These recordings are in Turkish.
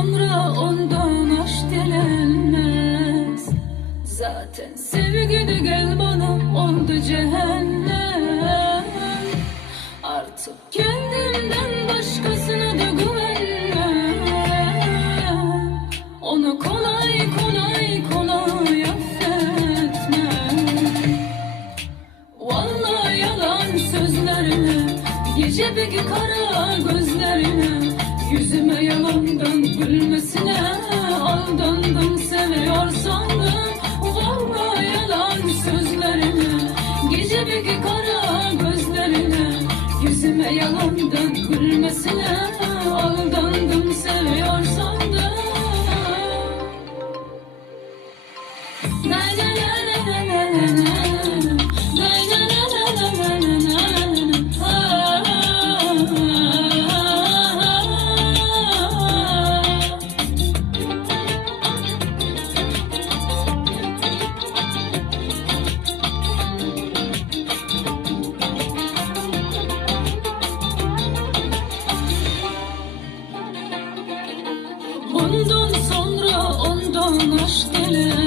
sonra ondan aşk dilenmez. Zaten sevgi de gel bana oldu cehennem. Artık kendimden başkasına da güvenmem. Onu kolay kolay kolay affetmem. Vallahi yalan sözlerine Gece bir kara gözlerine Yüzüme yalandan gülmesine Aldandım seviyor sandım Vallahi yalan sözlerine Gece bir kara gözlerine Yüzüme yalandan gülmesine Aldandım seviyor sandım na na na na na. Na Bundan sonra ondan aşk dilenme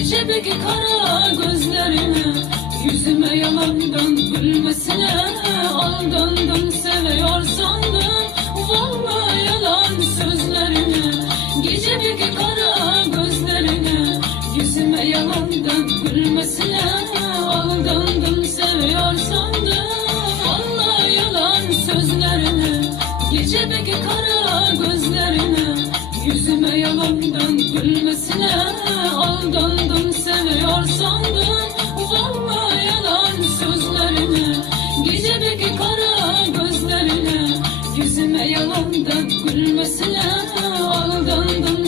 Gece peki kara gözlerine Yüzüme yalandan gülmesine Aldandım seviyor sandım Vallahi yalan sözlerine Gece peki kara gözlerine Yüzüme yalandan gülmesine Aldandım seviyor sandım Vallahi yalan sözlerine Gece peki kara Yüzüme yalandan gülmesine Aldandım seviyor sandım Vallahi yalan sözlerine Gece peki kara gözlerine. Yüzüme yalandan gülmesine Aldandım